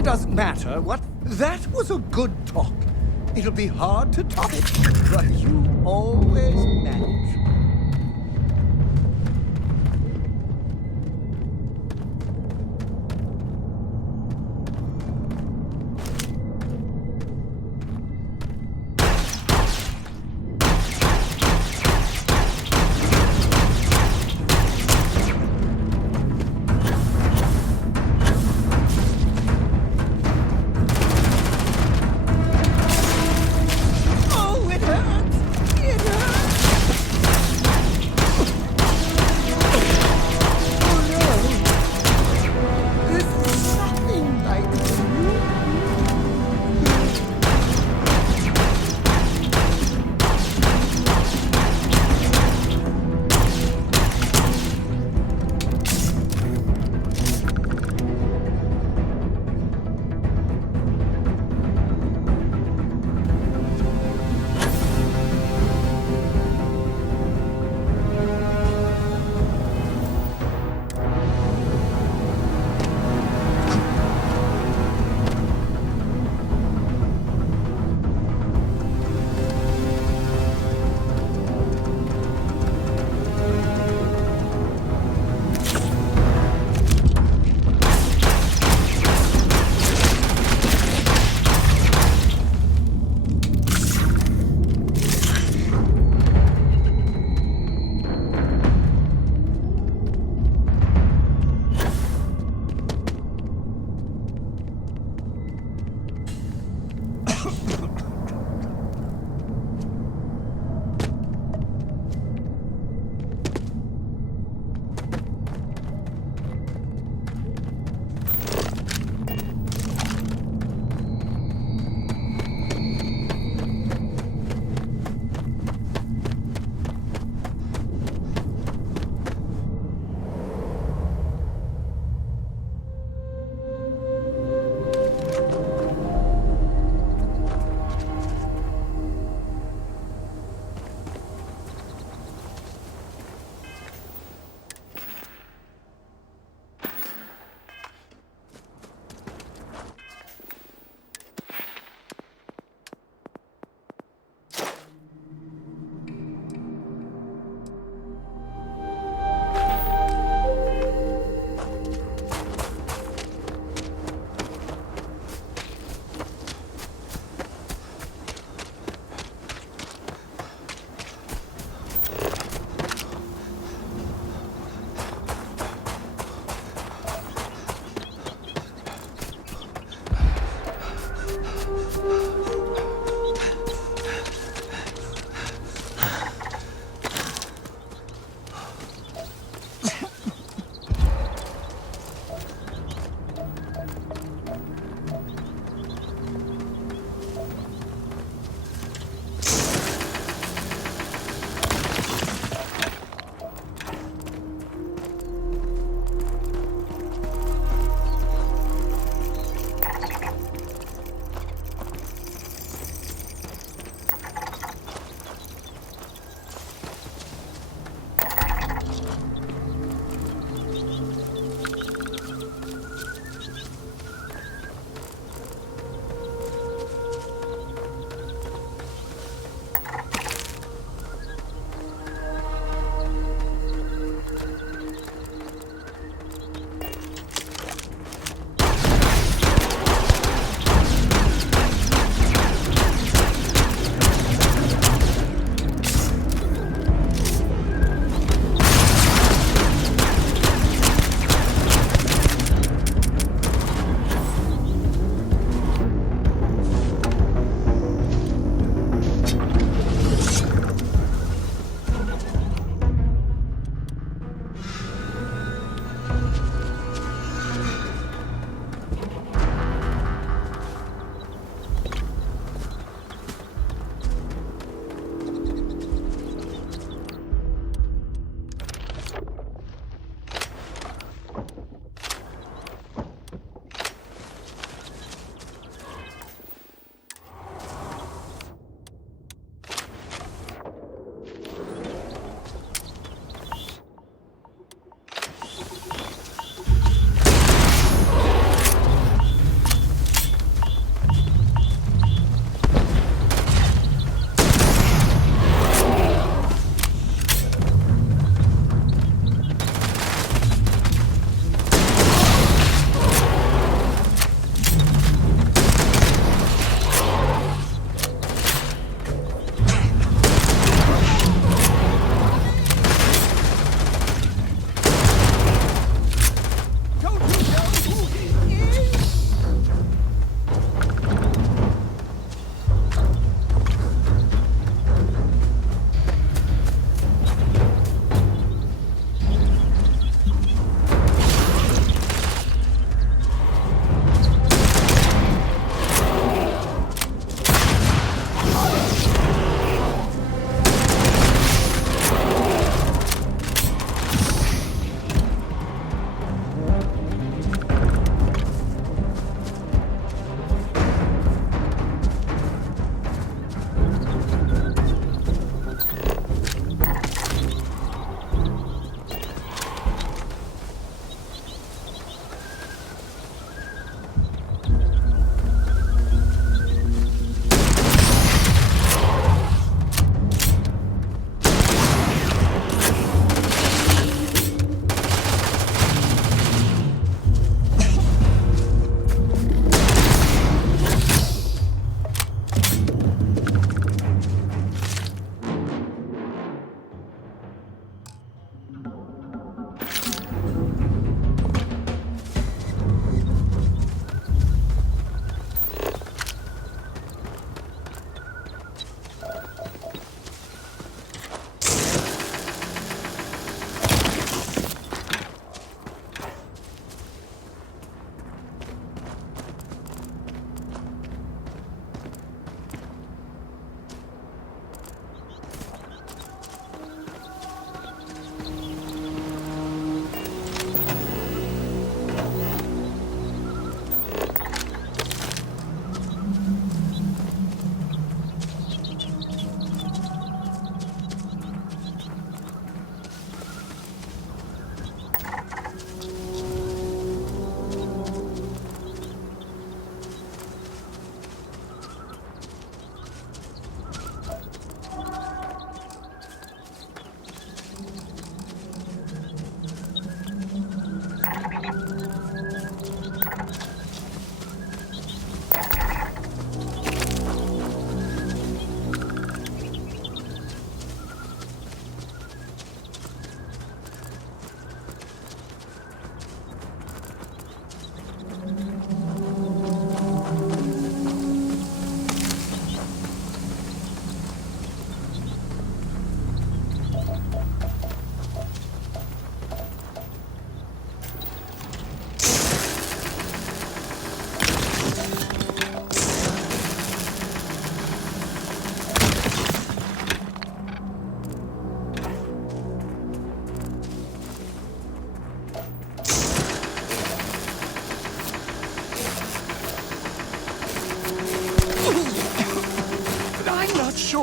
really doesn't matter. What? That was a good talk. It'll be hard to top it, but you always manage. Oh, it hurts! It hurts!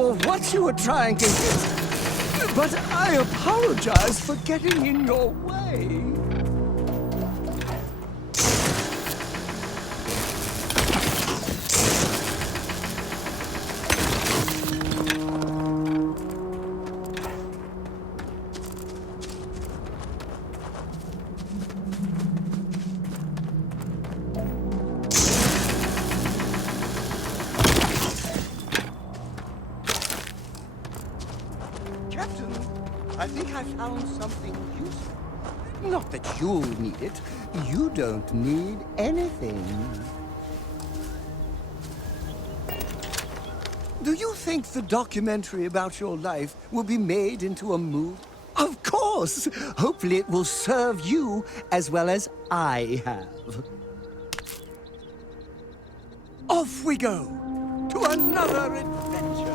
sure what you were trying to hit, but I apologize for getting in your way. Captain, I think I found something useful. Not that you'll need it. You don't need anything. Do you think the documentary about your life will be made into a movie? Of course! Hopefully it will serve you as well as I have. Off we go to another adventure.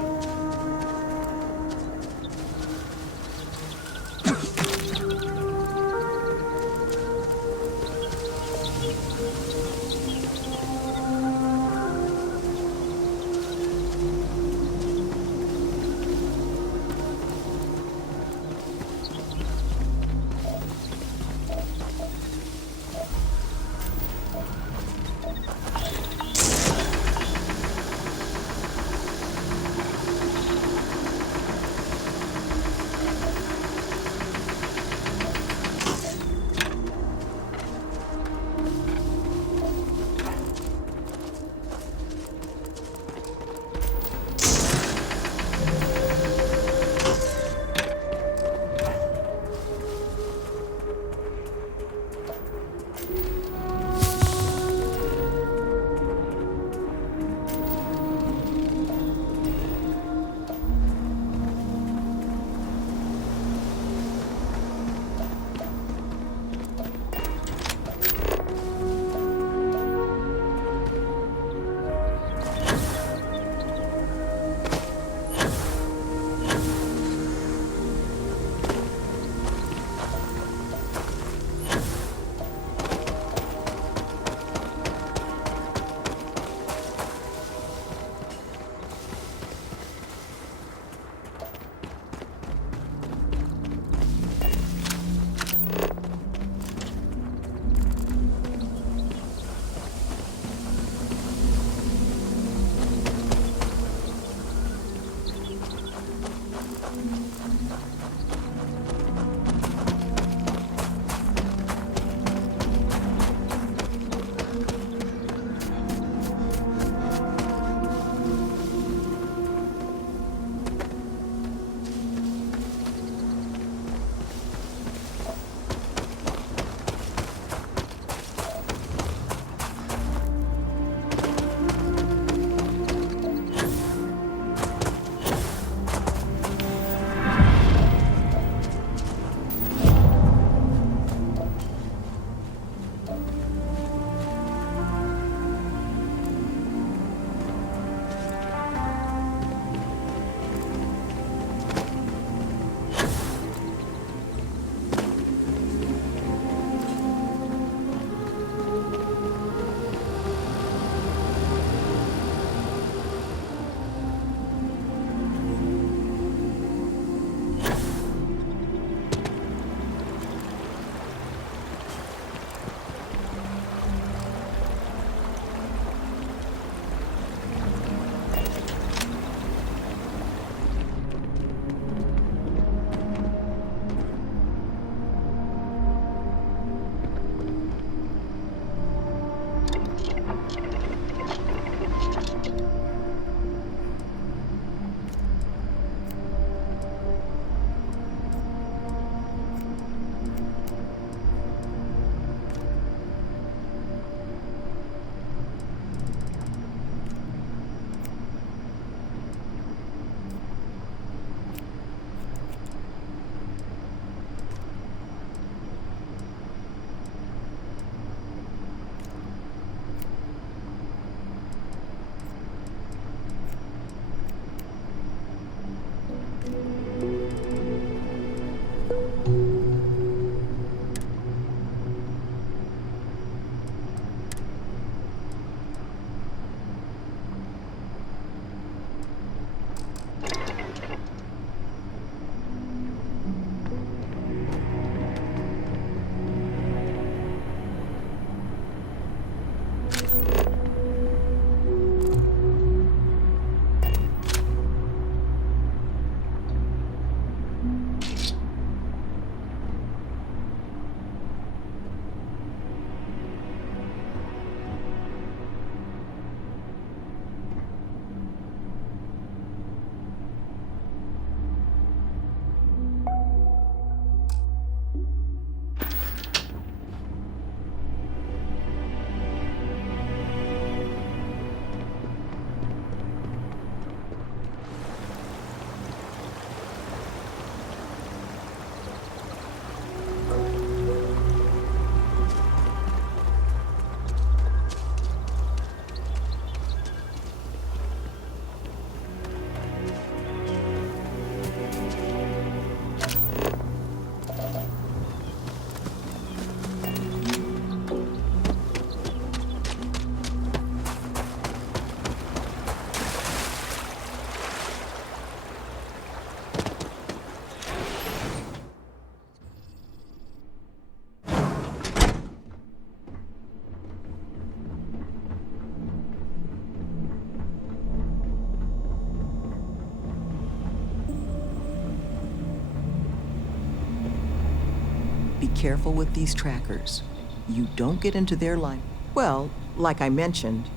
careful with these trackers. You don't get into their line. Well, like I mentioned,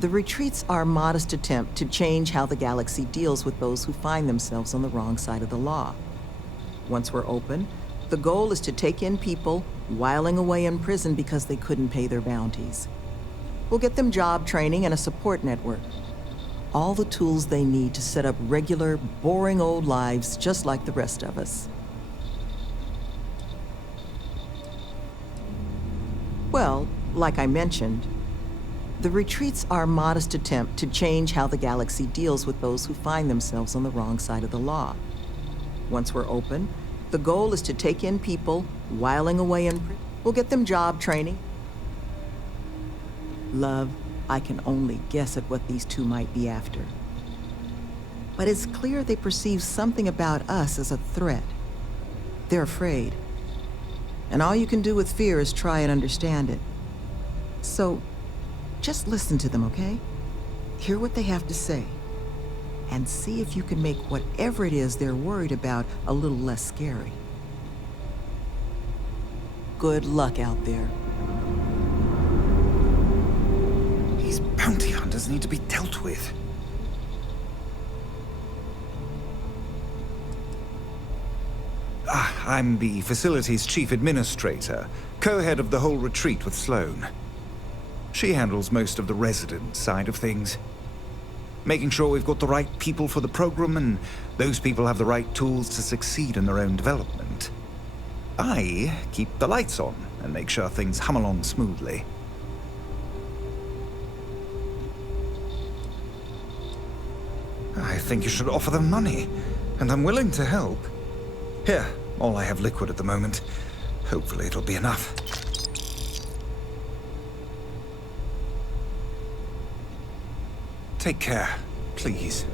the retreats are a modest attempt to change how the galaxy deals with those who find themselves on the wrong side of the law. Once we're open, the goal is to take in people whiling away in prison because they couldn't pay their bounties. We'll get them job training and a support network. All the tools they need to set up regular, boring old lives just like the rest of us. Well, like I mentioned, the retreats are a modest attempt to change how the galaxy deals with those who find themselves on the wrong side of the law. Once we're open, the goal is to take in people whiling away in prison. We'll get them job training. Love, I can only guess at what these two might be after. But it's clear they perceive something about us as a threat. They're afraid. And all you can do with fear is try and understand it. So, just listen to them, okay? Hear what they have to say. And see if you can make whatever it is they're worried about a little less scary. Good luck out there. These bounty hunters need to be dealt with. I'm the facility's chief administrator, co-head of the whole retreat with Sloane. She handles most of the resident side of things. Making sure we've got the right people for the program and those people have the right tools to succeed in their own development. I keep the lights on and make sure things hum along smoothly. I think you should offer them money, and I'm willing to help. Here, all I have liquid at the moment. Hopefully it'll be enough. Take care, please.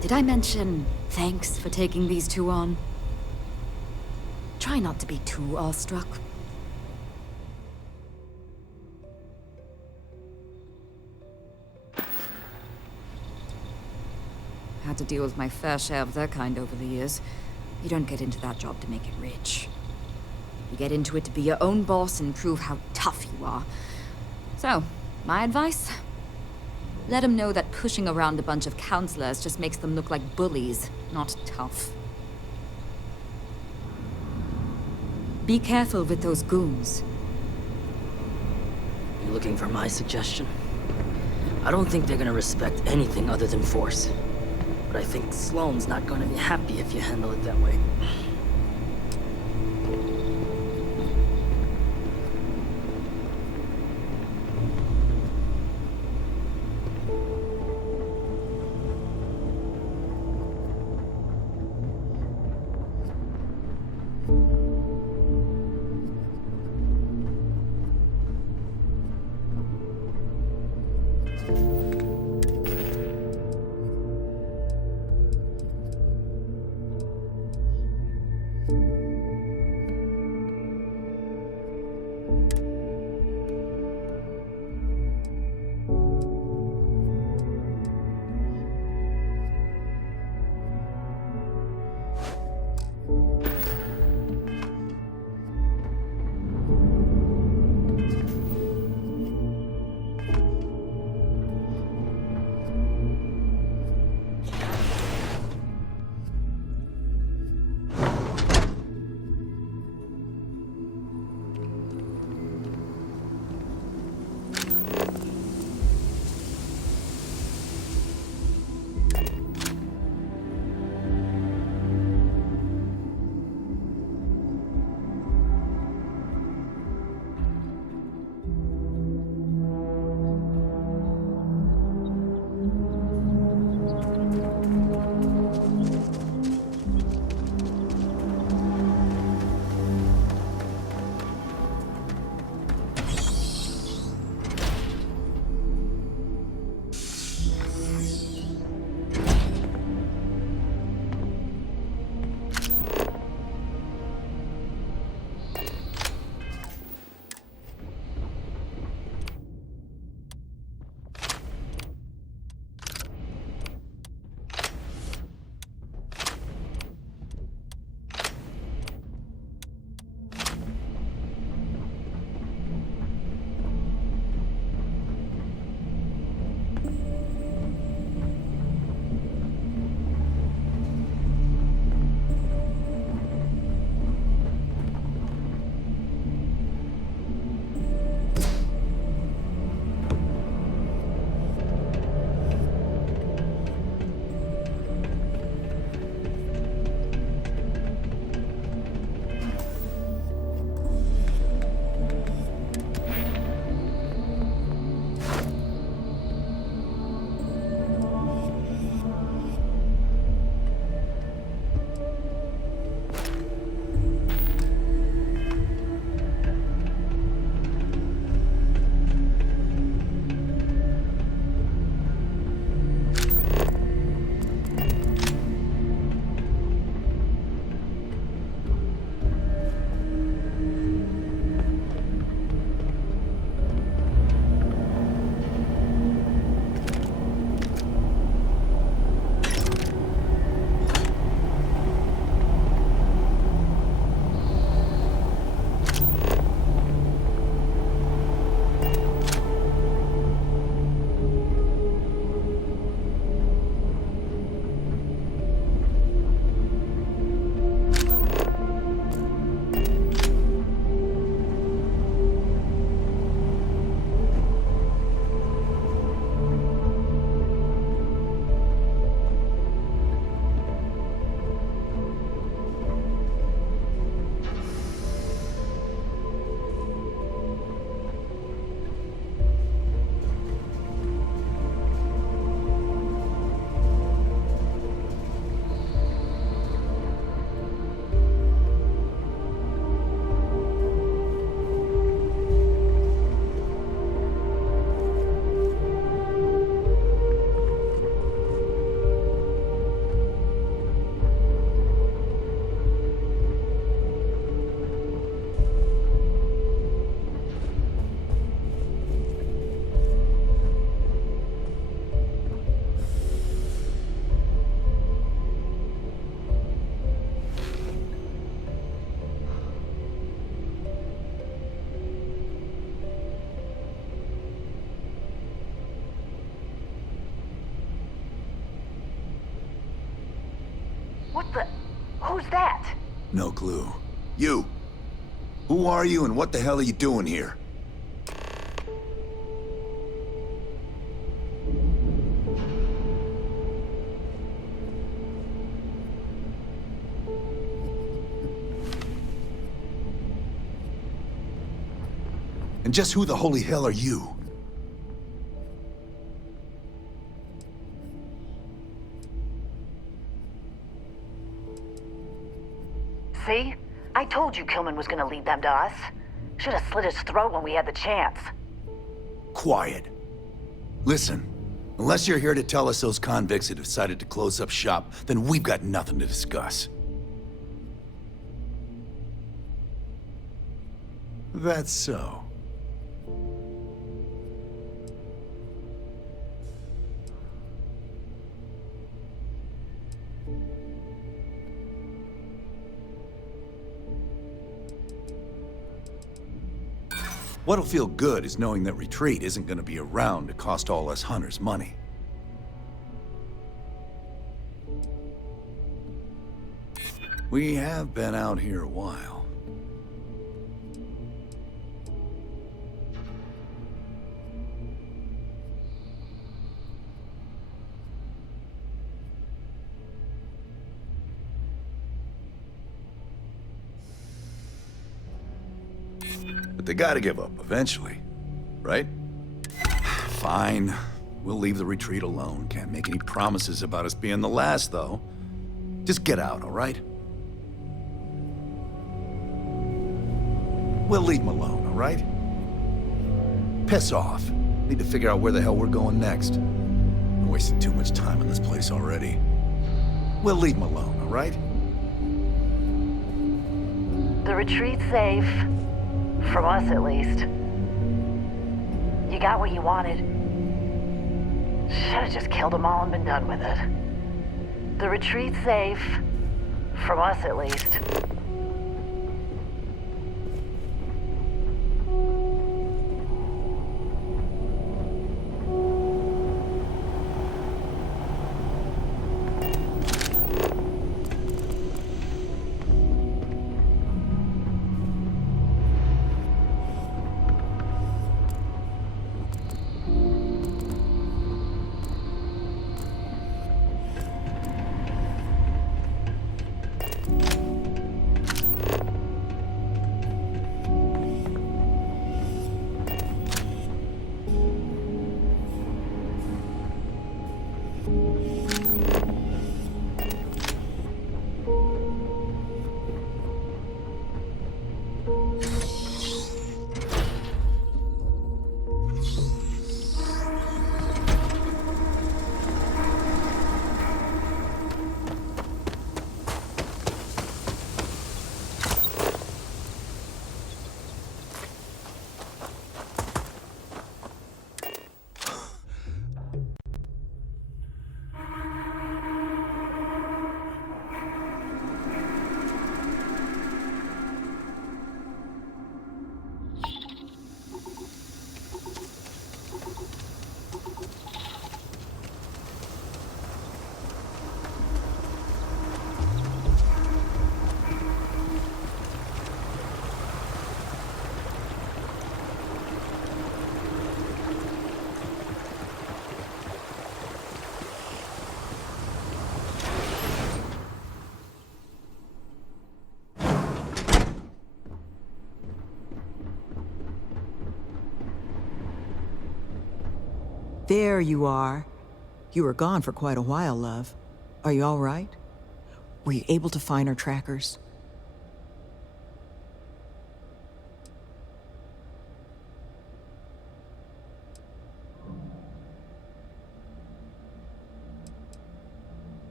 Did I mention thanks for taking these two on? Try not to be too awestruck. Had to deal with my fair share of their kind over the years. You don't get into that job to make it rich. You get into it to be your own boss and prove how tough you are. So, my advice? Let them know that pushing around a bunch of counselors just makes them look like bullies, not tough. Be careful with those goons. You looking for my suggestion? I don't think they're gonna respect anything other than force. But I think Sloane's not gonna be happy if you handle it that way. No clue. You! Who are you and what the hell are you doing here? And just who the holy hell are you? See? I told you Kilman was gonna lead them to us. Should have slit his throat when we had the chance. Quiet. Listen, unless you're here to tell us those convicts have decided to close up shop, then we've got nothing to discuss. That's so. What'll feel good is knowing that Retreat isn't gonna be around to cost all us hunters money. We have been out here a while. But they gotta give up eventually, right? Fine. We'll leave the Retreat alone. Can't make any promises about us being the last, though. Just get out, all right? We'll leave them alone, all right? Piss off. Need to figure out where the hell we're going next. I'm wasting too much time in this place already. We'll leave them alone, all right? The retreat's safe. From us, at least. You got what you wanted. Should've just killed them all and been done with it. The retreat's safe. From us, at least. There you are. You were gone for quite a while, love. Are you all right? Were you able to find our trackers?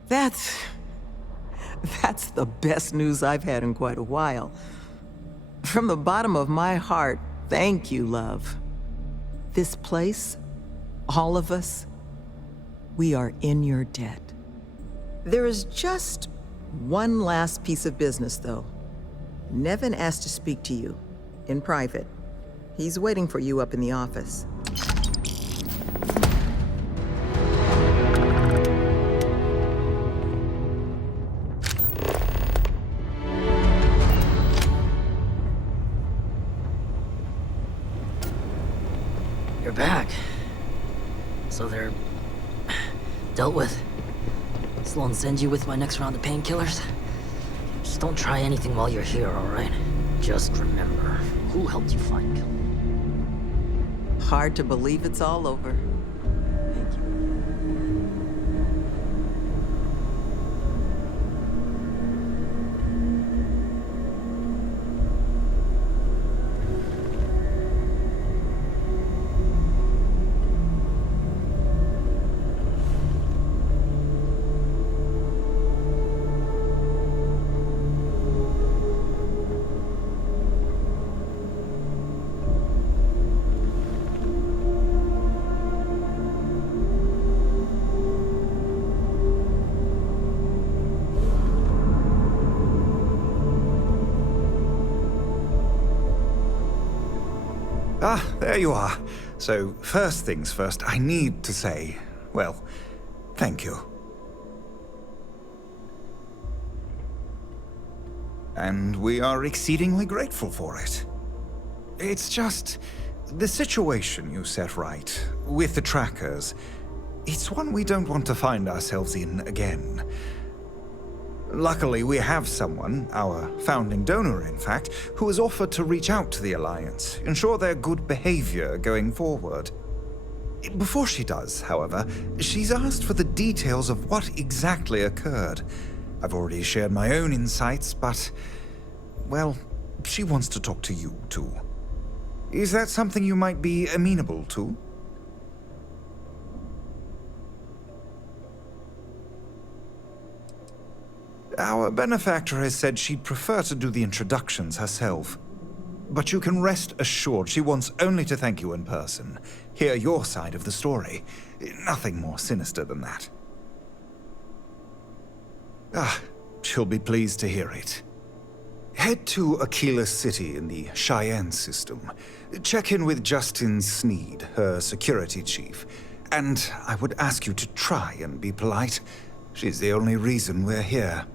That's the best news I've had in quite a while. From the bottom of my heart, thank you, love. This place, all of us, we are in your debt. There is just one last piece of business, though. Nevin asked to speak to you, in private. He's waiting for you up in the office. back. So they're dealt with. Sloan sends you with my next round of painkillers. Just don't try anything while you're here, alright? Just remember, who helped you find Bill? Hard to believe it's all over. Thank you. Ah, there you are. So, first things first, I need to say, well, thank you. And we are exceedingly grateful for it. It's just the situation you set right with the trackers. It's one we don't want to find ourselves in again. Luckily, we have someone, our founding donor in fact, who has offered to reach out to the Alliance, ensure their good behavior going forward. Before she does, however, she's asked for the details of what exactly occurred. I've already shared my own insights, but, well, she wants to talk to you too. Is that something you might be amenable to? Our benefactor has said she'd prefer to do the introductions herself. But you can rest assured she wants only to thank you in person, hear your side of the story. Nothing more sinister than that. Ah, she'll be pleased to hear it. Head to Aquila City in the Cheyenne system. Check in with Justin Sneed, her security chief. And I would ask you to try and be polite. She's the only reason we're here.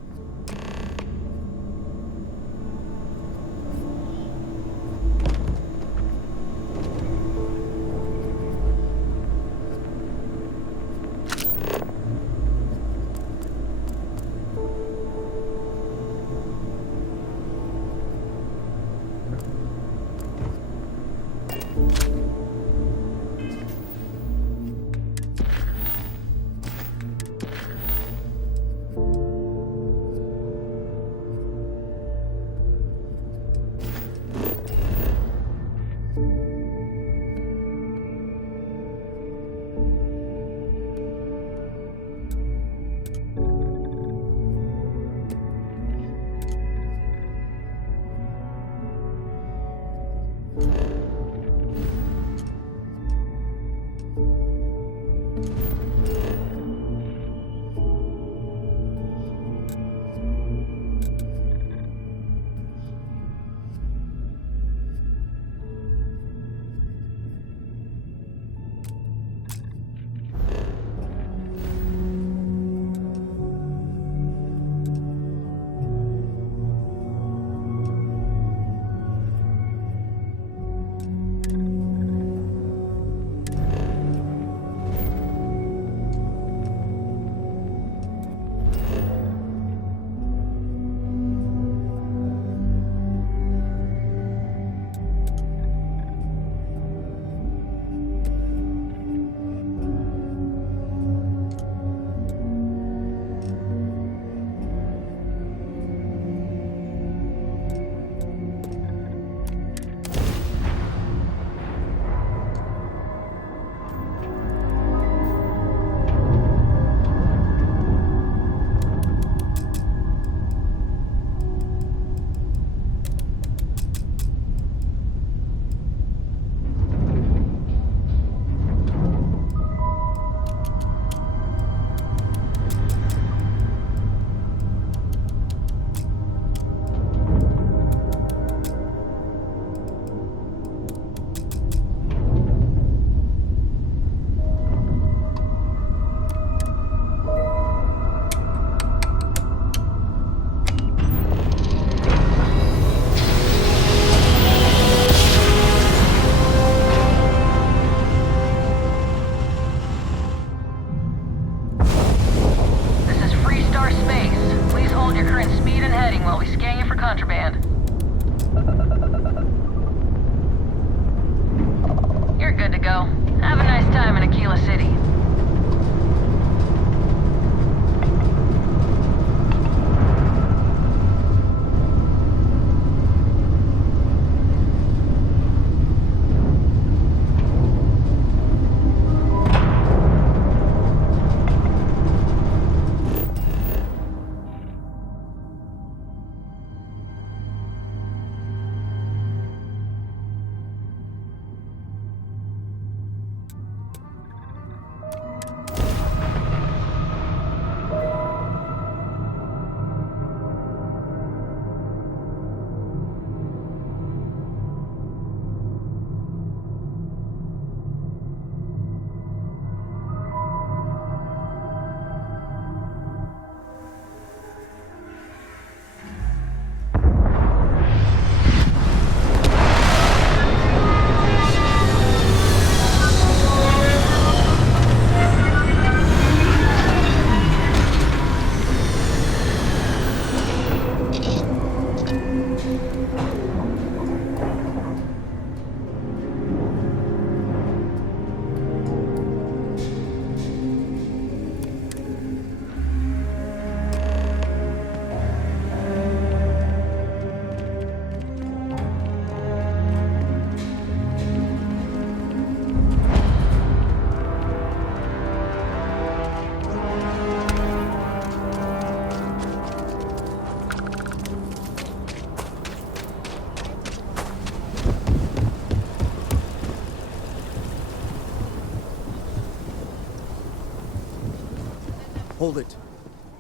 Hold it.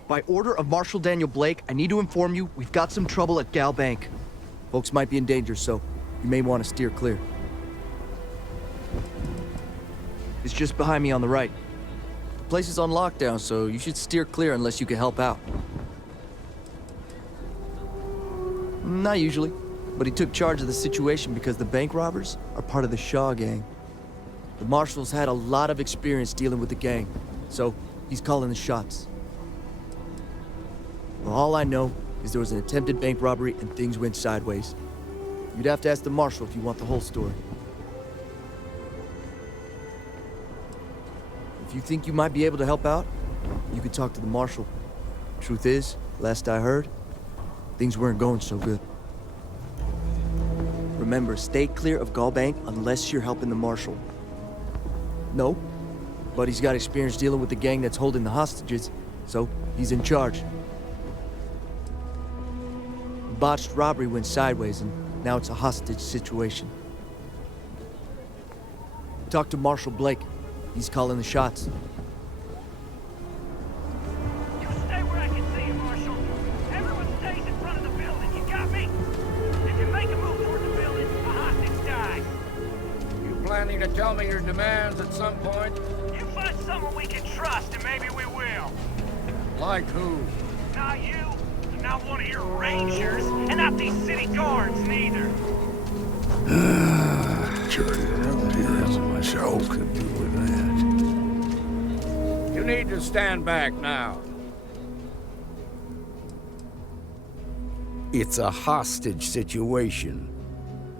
By order of Marshal Daniel Blake, I need to inform you we've got some trouble at Gal Bank. Folks might be in danger, so you may want to steer clear. It's just behind me on the right. The place is on lockdown, so you should steer clear unless you can help out. Not usually, but he took charge of the situation because the bank robbers are part of the Shaw gang. The Marshal's had a lot of experience dealing with the gang, so he's calling the shots. Well, all I know is there was an attempted bank robbery and things went sideways. You'd have to ask the Marshal if you want the whole story. If you think you might be able to help out, you could talk to the Marshal. Truth is, last I heard, things weren't going so good. Remember, stay clear of Gal Bank unless you're helping the Marshal. No, but he's got experience dealing with the gang that's holding the hostages, so he's in charge. The botched robbery went sideways, and now it's a hostage situation. Talk to Marshal Blake. He's calling the shots. You stay where I can see you, Marshal. Everyone stays in front of the building. You got me? If you make a move toward the building, a hostage dies. You planning to tell me your demands at some point? You find someone we can trust, and maybe we will. Like who? Not you, not one of your rangers, and not these city guards, neither. Show could do with that. You need to stand back now. It's a hostage situation.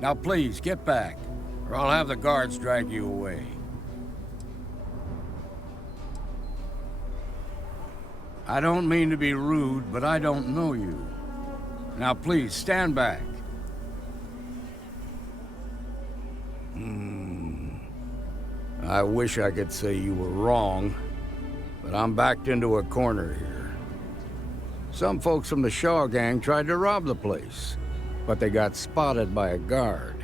Now please, get back, or I'll have the guards drag you away. I don't mean to be rude, but I don't know you. Now please, stand back. I wish I could say you were wrong, but I'm backed into a corner here. Some folks from the Shaw gang tried to rob the place, but they got spotted by a guard.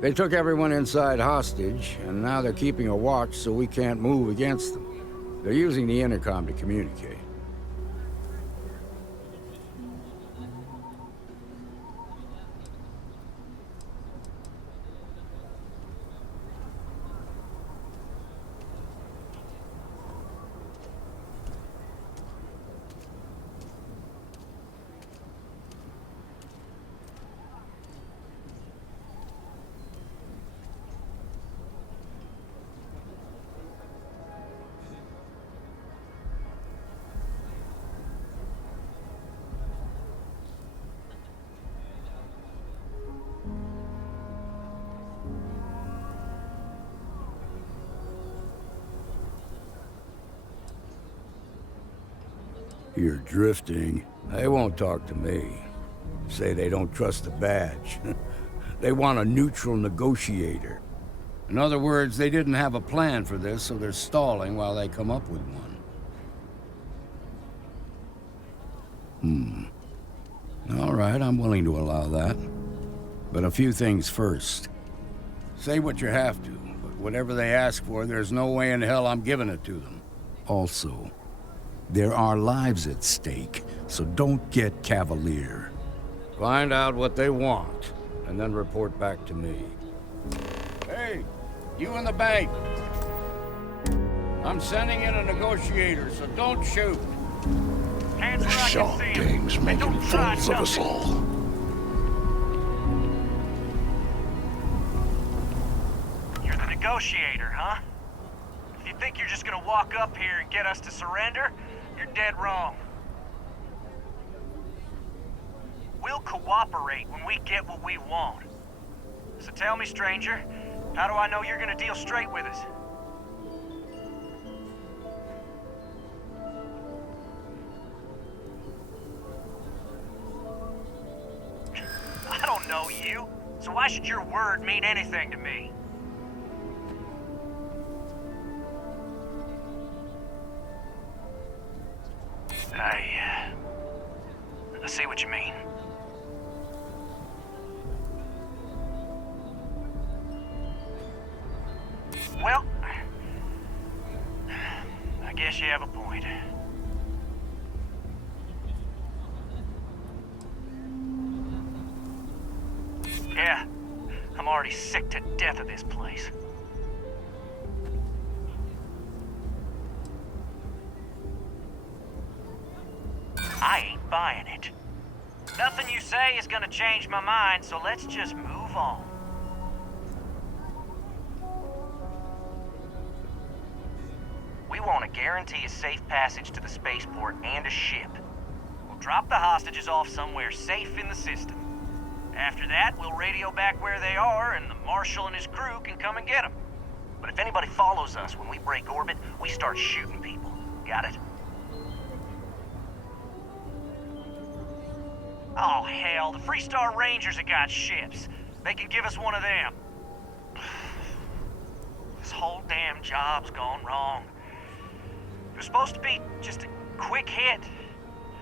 They took everyone inside hostage, and now they're keeping a watch so we can't move against them. They're using the intercom to communicate. You're drifting. They won't talk to me. Say they don't trust the badge. They want a neutral negotiator. In other words, they didn't have a plan for this, so they're stalling while they come up with one. All right, I'm willing to allow that. But a few things first. Say what you have to, but whatever they ask for, there's no way in hell I'm giving it to them. Also, there are lives at stake, so don't get cavalier. Find out what they want, and then report back to me. Hey, you in the bank. I'm sending in a negotiator, so don't shoot. Hands where I Shaw can see 'em. gang's And making don't try fools of us nothing. all. You're the negotiator, huh? If you think you're just gonna walk up here and get us to surrender, you're dead wrong. We'll cooperate when we get what we want. So tell me, stranger, how do I know you're gonna deal straight with us? I don't know you, so why should your word mean anything to me? I see what you mean. Well, I guess you have a point. Yeah, I'm already sick to death of this place. I ain't buying it. Nothing you say is gonna change my mind, so let's just move on. We want to guarantee a safe passage to the spaceport and a ship. We'll drop the hostages off somewhere safe in the system. After that, we'll radio back where they are, and the Marshal and his crew can come and get them. But if anybody follows us when we break orbit, we start shooting people. Got it? Oh, hell, the Freestar Rangers have got ships. They can give us one of them. This whole damn job's gone wrong. It was supposed to be just a quick hit.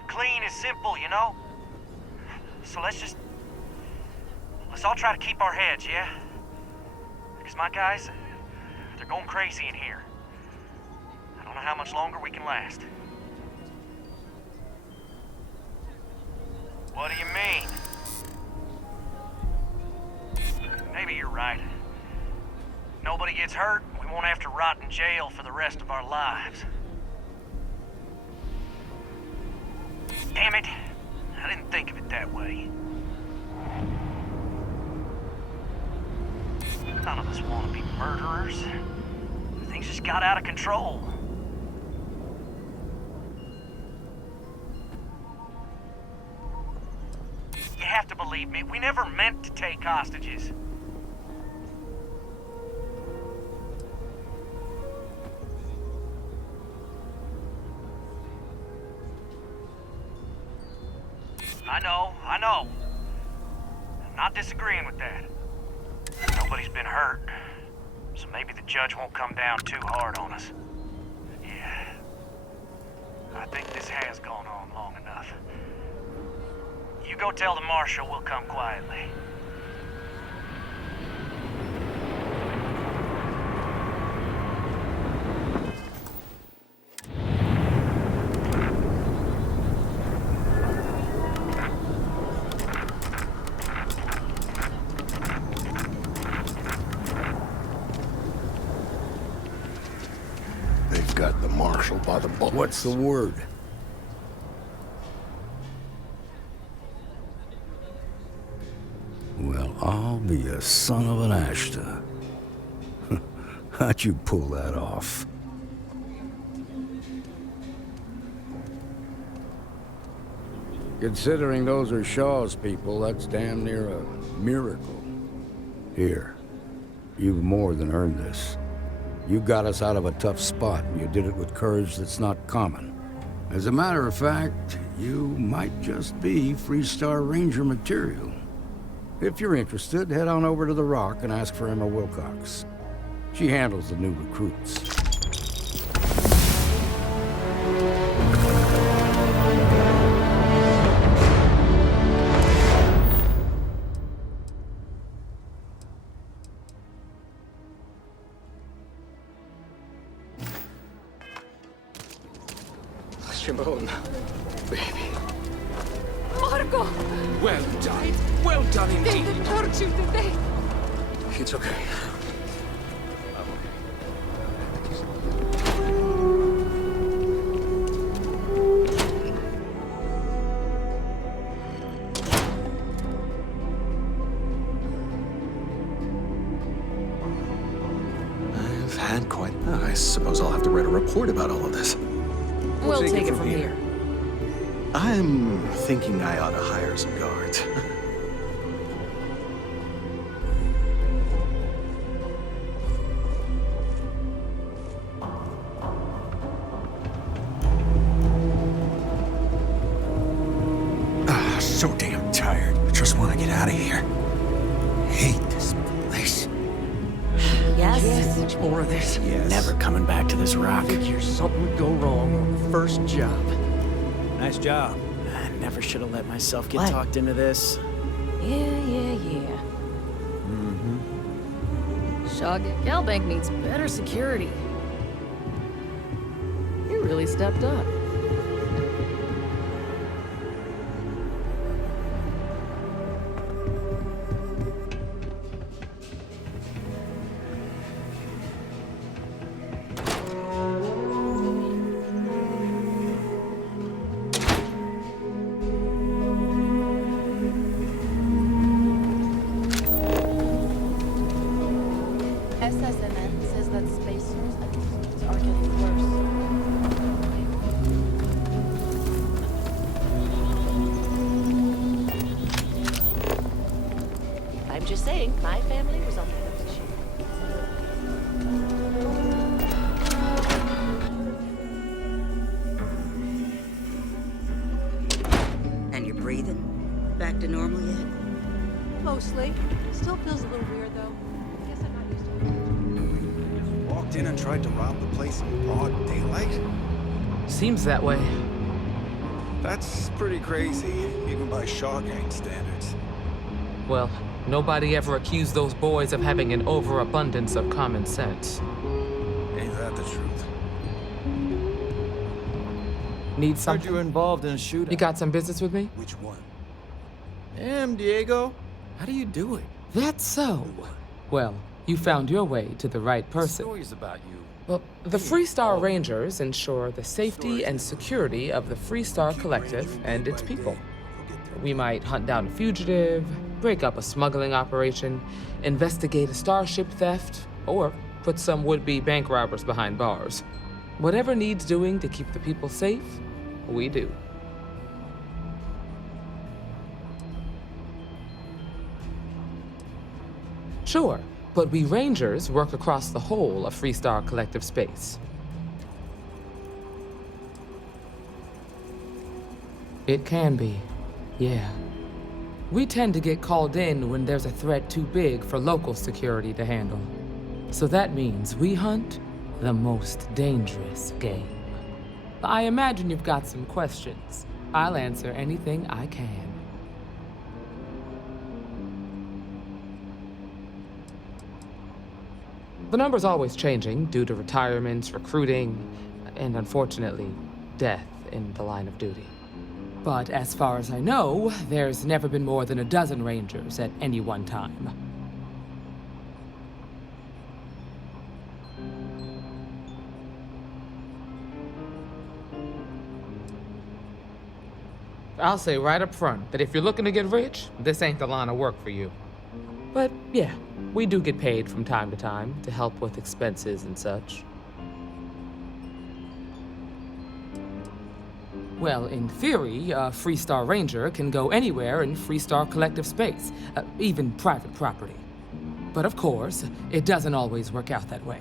Clean and simple, you know? So let's all try to keep our heads, yeah? Because my guys, they're going crazy in here. I don't know how much longer we can last. What do you mean? Maybe you're right. Nobody gets hurt, we won't have to rot in jail for the rest of our lives. Damn it! I didn't think of it that way. None of us want to be murderers. Things just got out of control. You have to believe me, we never meant to take hostages. I know. I'm not disagreeing with that. Nobody's been hurt, so maybe the judge won't come down too hard on us. Yeah, I think this has gone on long enough. You go tell the Marshal we'll come quietly. They've got the Marshal by the balls. What's the word? Well, I'll be a son of an Ashta. How'd you pull that off? Considering those are Shaw's people, that's damn near a miracle. Here, you've more than earned this. You got us out of a tough spot, and you did it with courage that's not common. As a matter of fact, you might just be Freestar Ranger material. If you're interested, head on over to the Rock and ask for Emma Wilcox. She handles the new recruits. Shimon, baby. Marco! Well done. Well done They indeed. didn't hurt you, did they? It's okay. I've had quite... I suppose I'll have to write a report about all of this. We'll take it from here. I'm thinking I ought to hire some guards. So damn tired. I just want to get out of here. Hate this place. Yes? Much more of this? Yes. Never coming back to this rock. Figure something would go wrong on the first job. Nice job. I never should have let myself get What? talked into this. Yeah. Shaw Galbank needs better security. You really stepped up. saying my family was on the position. And you're breathing? Back to normal yet? Mostly. Still feels a little weird, though. Guess I'm not used to it. Walked in and tried to rob the place in broad daylight? Seems that way. That's pretty crazy, even by Shaw Gang standards. Well, nobody ever accused those boys of having an overabundance of common sense. Ain't that the truth? Need Heard something? you were involved in a shootout. You got some business with me? Which one? Damn, Diego. How do you do it? That's so. Well, you found your way to the right person. Stories about you. Well, the Freestar Rangers ensure the safety and security of the Freestar Collective and its people. We might hunt down a fugitive, break up a smuggling operation, investigate a starship theft, or put some would-be bank robbers behind bars. Whatever needs doing to keep the people safe, we do. Sure, but we Rangers work across the whole of Freestar Collective space. It can be, yeah. We tend to get called in when there's a threat too big for local security to handle. So that means we hunt the most dangerous game. I imagine you've got some questions. I'll answer anything I can. The number's always changing due to retirements, recruiting, and unfortunately, death in the line of duty. But as far as I know, there's never been more than a dozen Rangers at any one time. I'll say right up front that if you're looking to get rich, this ain't the line of work for you. But yeah, we do get paid from time to time to help with expenses and such. Well, in theory, a Freestar Ranger can go anywhere in Freestar Collective space, even private property. But of course, it doesn't always work out that way.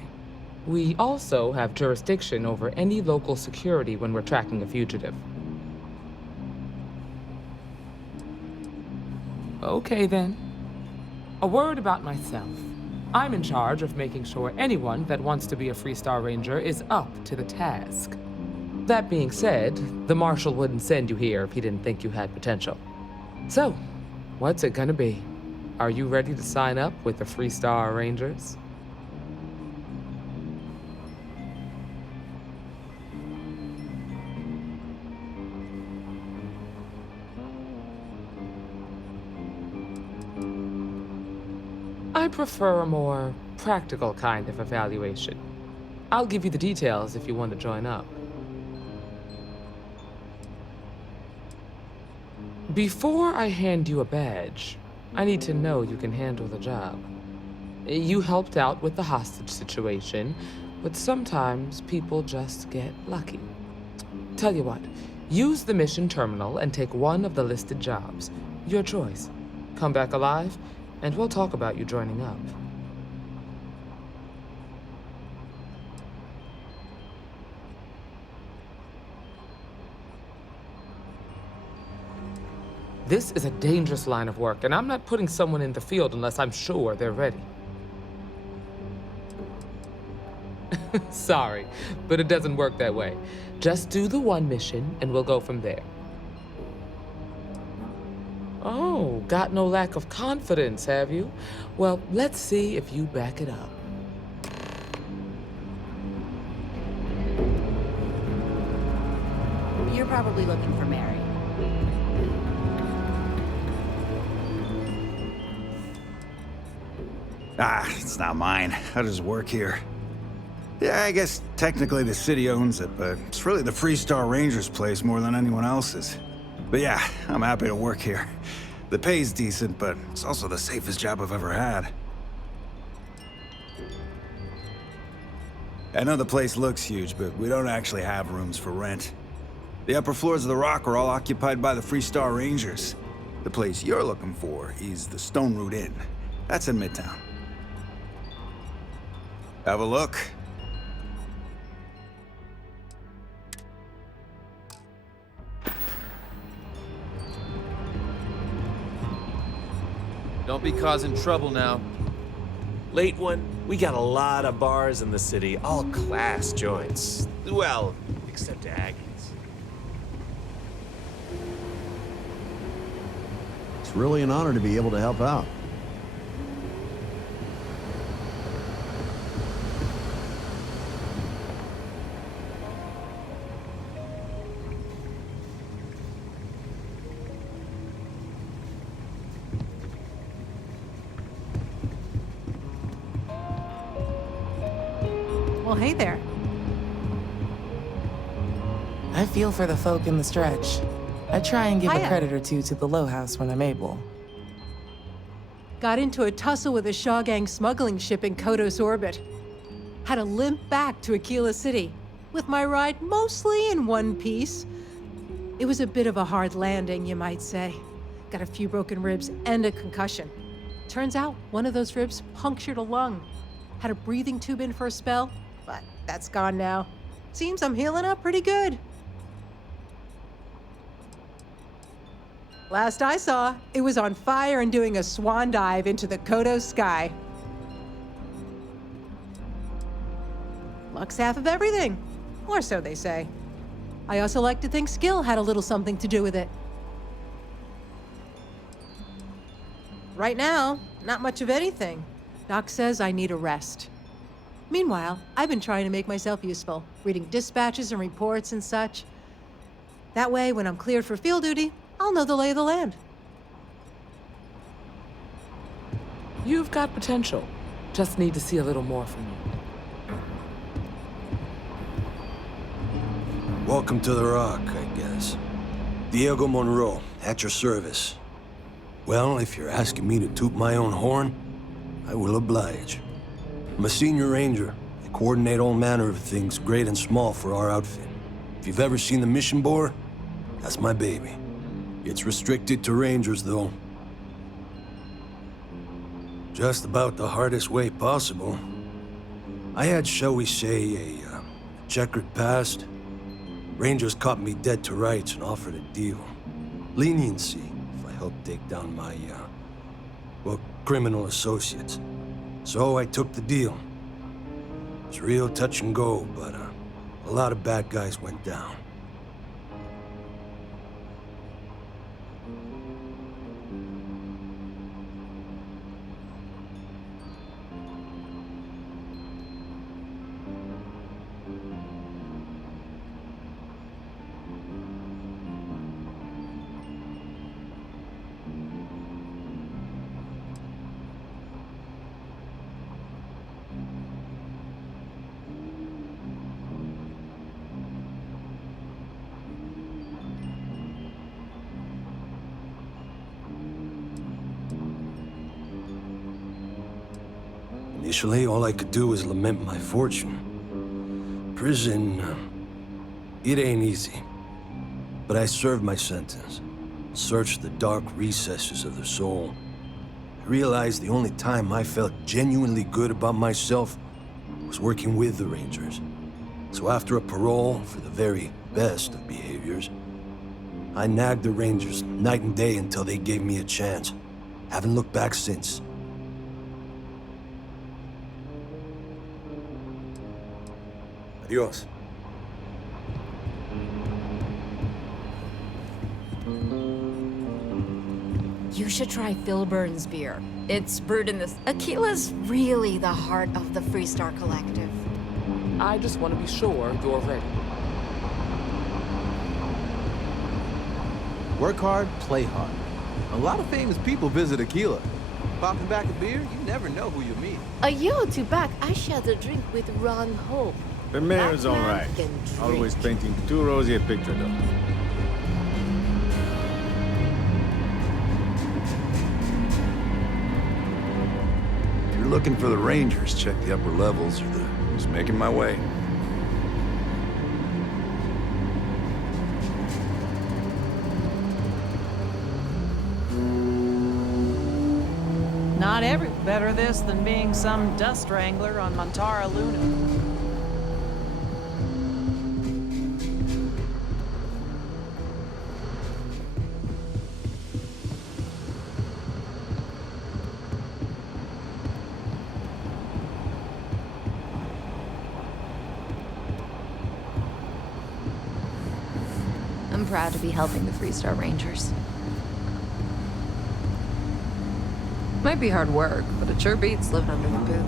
We also have jurisdiction over any local security when we're tracking a fugitive. Okay then. A word about myself. I'm in charge of making sure anyone that wants to be a Freestar Ranger is up to the task. That being said, the Marshal wouldn't send you here if he didn't think you had potential. So, what's it gonna be? Are you ready to sign up with the Freestar Rangers? I prefer a more practical kind of evaluation. I'll give you the details if you want to join up. Before I hand you a badge, I need to know you can handle the job. You helped out with the hostage situation, but sometimes people just get lucky. Tell you what, use the mission terminal and take one of the listed jobs. Your choice. Come back alive, and we'll talk about you joining up. This is a dangerous line of work, and I'm not putting someone in the field unless I'm sure they're ready. Sorry, but it doesn't work that way. Just do the one mission, and we'll go from there. Oh, got no lack of confidence, have you? Well, let's see if you back it up. You're probably looking for Mary. Ah, it's not mine. I just work here. Yeah, I guess technically the city owns it, but it's really the Freestar Rangers' place more than anyone else's. But yeah, I'm happy to work here. The pay's decent, but it's also the safest job I've ever had. I know the place looks huge, but we don't actually have rooms for rent. The upper floors of the Rock are all occupied by the Freestar Rangers. The place you're looking for is the Stone Root Inn. That's in Midtown. Have a look. Don't be causing trouble now. Late one, we got a lot of bars in the city, all class joints. Well, except Aggies. It's really an honor to be able to help out. Well, hey there. I feel for the folk in the stretch. I try and give Hiya. a credit or two to the Low House when I'm able. Got into a tussle with a Shaw Gang smuggling ship in Kodos orbit. Had to limp back to Aquila City, with my ride mostly in one piece. It was a bit of a hard landing, you might say. Got a few broken ribs and a concussion. Turns out one of those ribs punctured a lung. Had a breathing tube in for a spell, but that's gone now. Seems I'm healing up pretty good. Last I saw, it was on fire and doing a swan dive into the Kodos sky. Luck's half of everything, or so they say. I also like to think skill had a little something to do with it. Right now, not much of anything. Doc says I need a rest. Meanwhile, I've been trying to make myself useful, reading dispatches and reports and such. That way, when I'm cleared for field duty, I'll know the lay of the land. You've got potential. Just need to see a little more from you. Welcome to the Rock, I guess. Diego Monroe, at your service. Well, if you're asking me to toot my own horn, I will oblige. I'm a senior ranger. I coordinate all manner of things, great and small, for our outfit. If you've ever seen the mission board, that's my baby. It's restricted to rangers, though. Just about the hardest way possible. I had, shall we say, a checkered past. Rangers caught me dead to rights and offered a deal. Leniency if I helped take down my, well, criminal associates. So I took the deal. It was real touch and go, but a lot of bad guys went down. Initially, all I could do was lament my fortune. Prison, it ain't easy. But I served my sentence. Searched the dark recesses of the soul. I realized the only time I felt genuinely good about myself was working with the Rangers. So after a parole for the very best of behaviors, I nagged the Rangers night and day until they gave me a chance. Haven't looked back since. Adios. You should try Phil Burns' beer. It's brewed in this. Aquila's really the heart of the Freestar Collective. I just want to be sure you're ready. Work hard, play hard. A lot of famous people visit Aquila. Popping back a beer, you never know who you meet. A year or two back, I shared a drink with Ron Hope. The mayor's That all man right. can Always drink. painting too rosy a picture, though. If you're looking for the Rangers, check the upper levels or the... Just making my way. Not everyone. Better this than being some dust wrangler on Montara Luna. I'm proud to be helping the Three-Star Rangers. Might be hard work, but it sure beats living under the boot.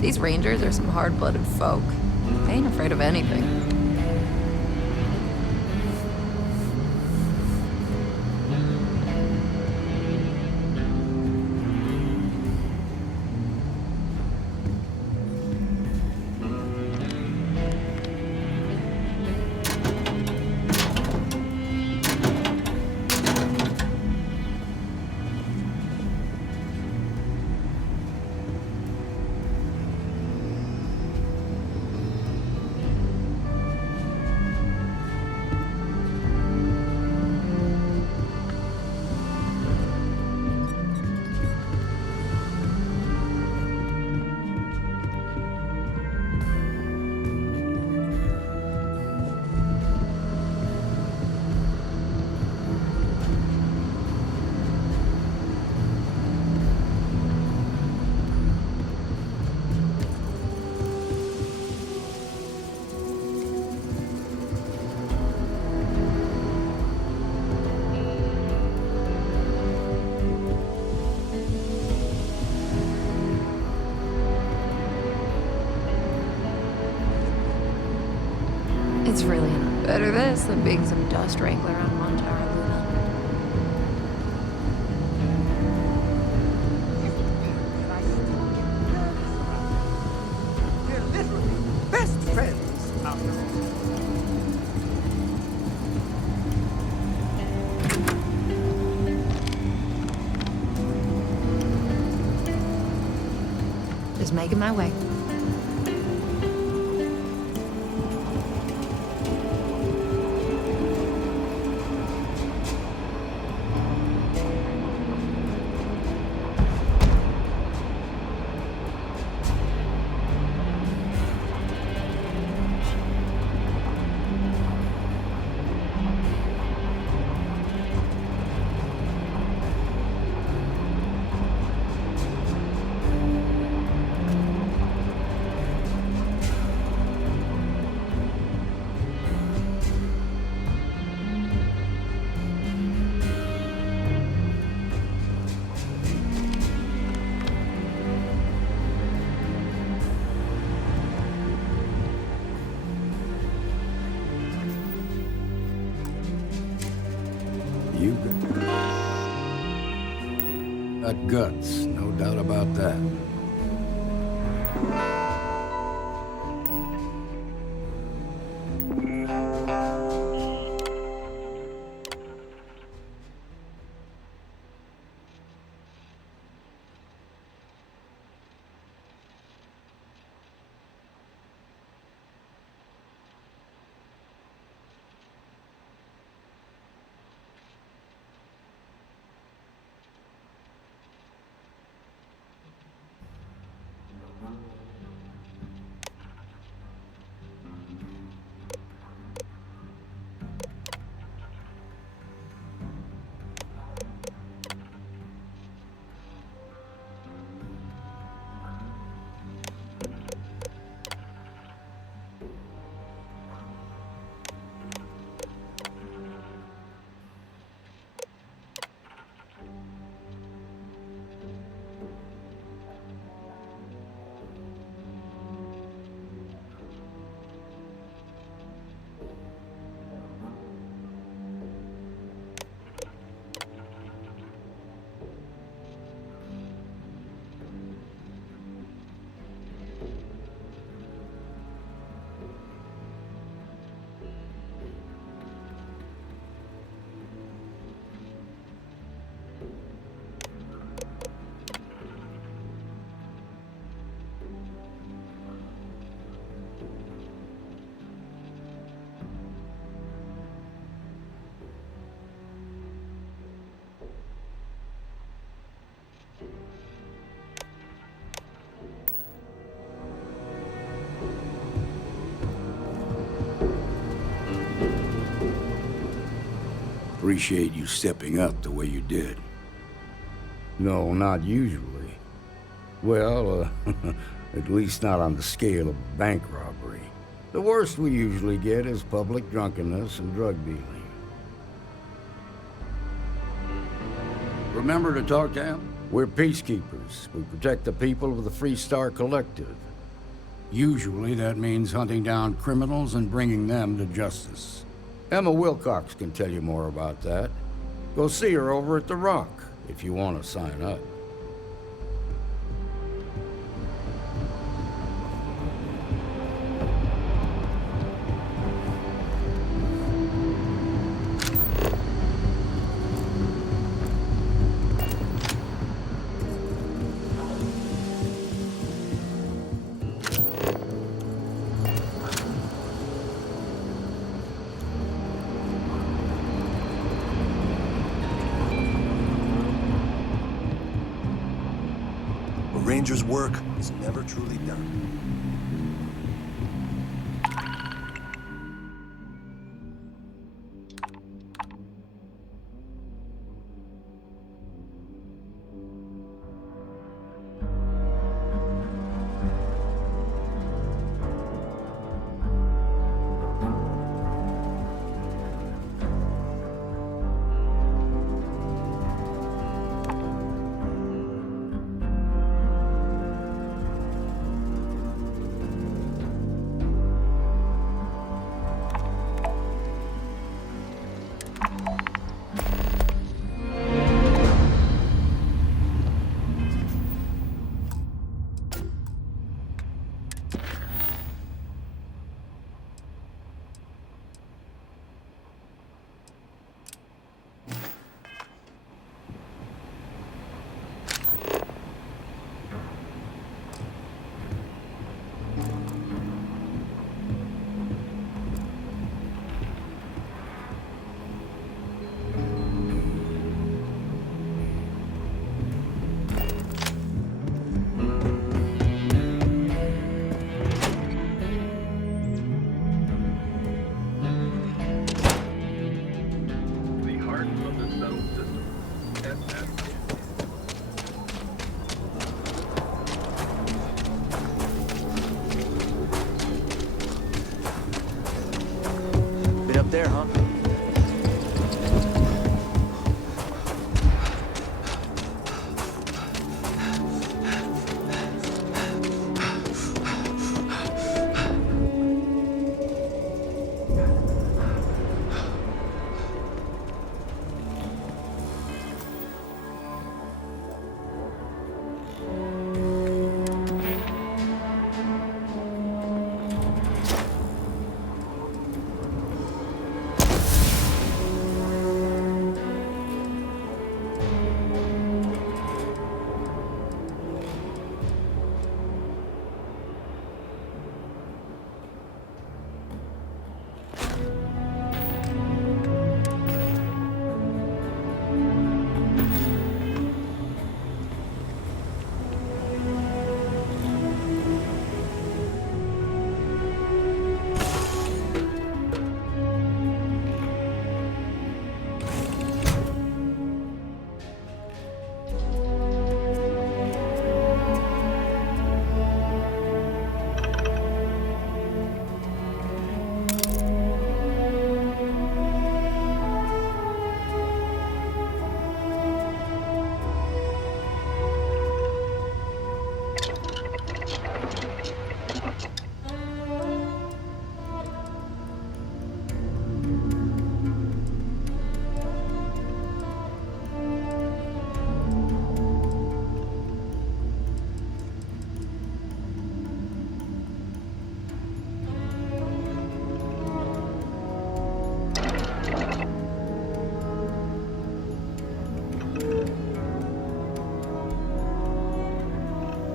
These Rangers are some hard-blooded folk. They ain't afraid of anything. It's really not. Better this than being some dust wrangler on Montara Luna. We're literally best friends after all. Just making my way. You got guts, no doubt about that. Appreciate you stepping up the way you did. No, not usually. Well, at least not on the scale of bank robbery. The worst we usually get is public drunkenness and drug dealing. Remember to talk to him? We're peacekeepers. We protect the people of the Free Star Collective. Usually that means hunting down criminals and bringing them to justice. Emma Wilcox can tell you more about that. Go see her over at the Rock if you want to sign up. Ranger's work is never truly done. there, huh?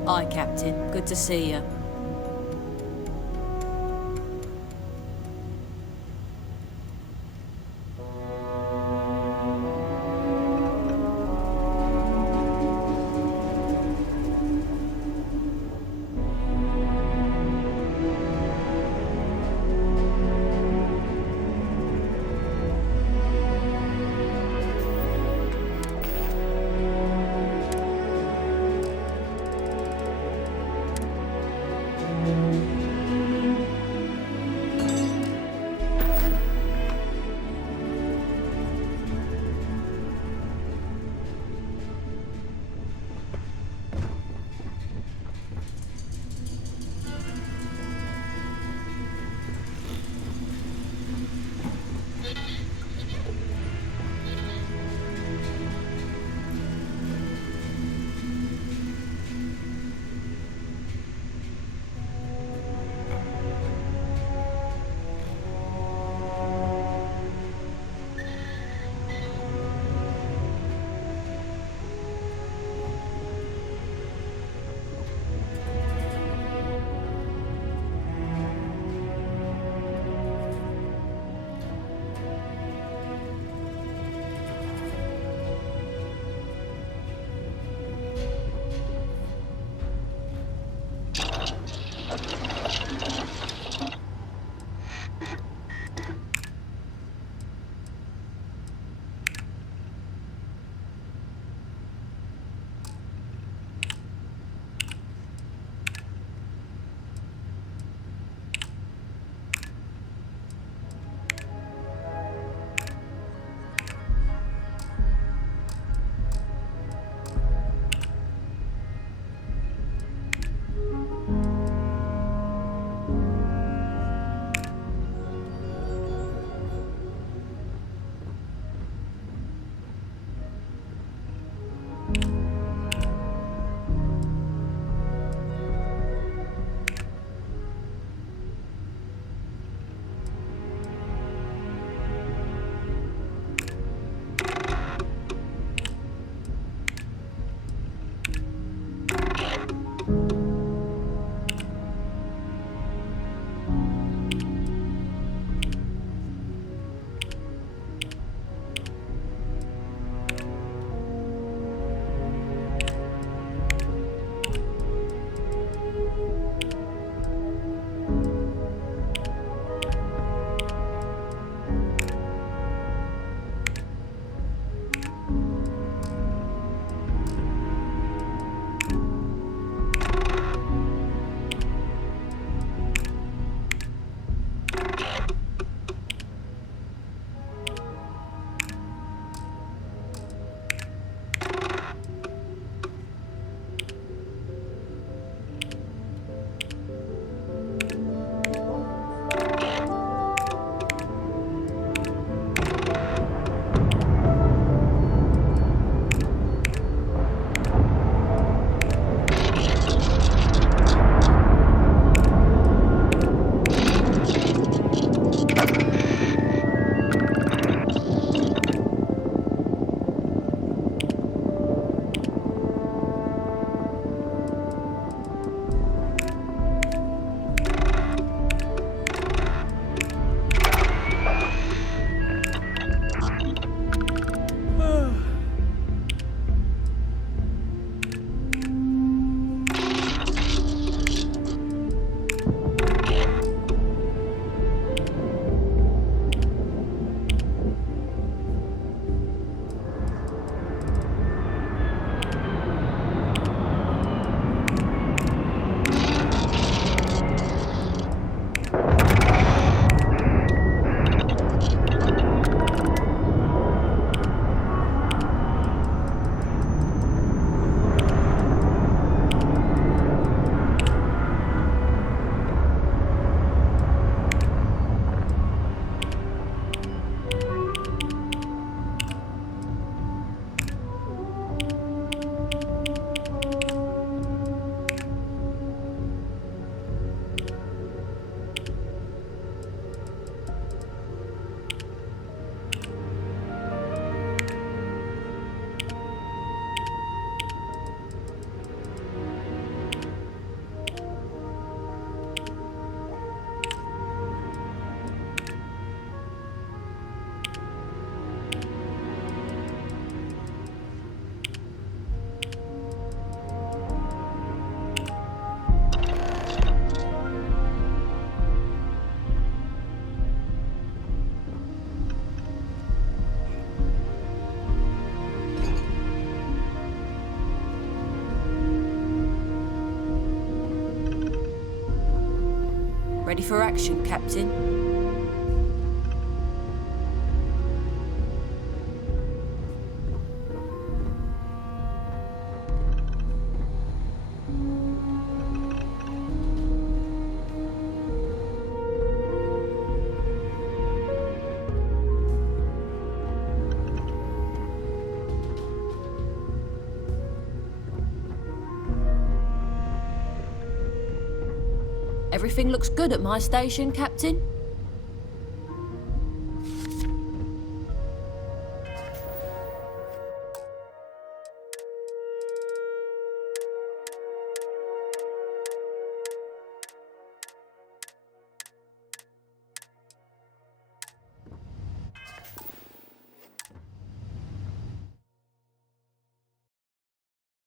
Hi, Captain. Good to see you. Ready for action, Captain? Everything looks good at my station, Captain?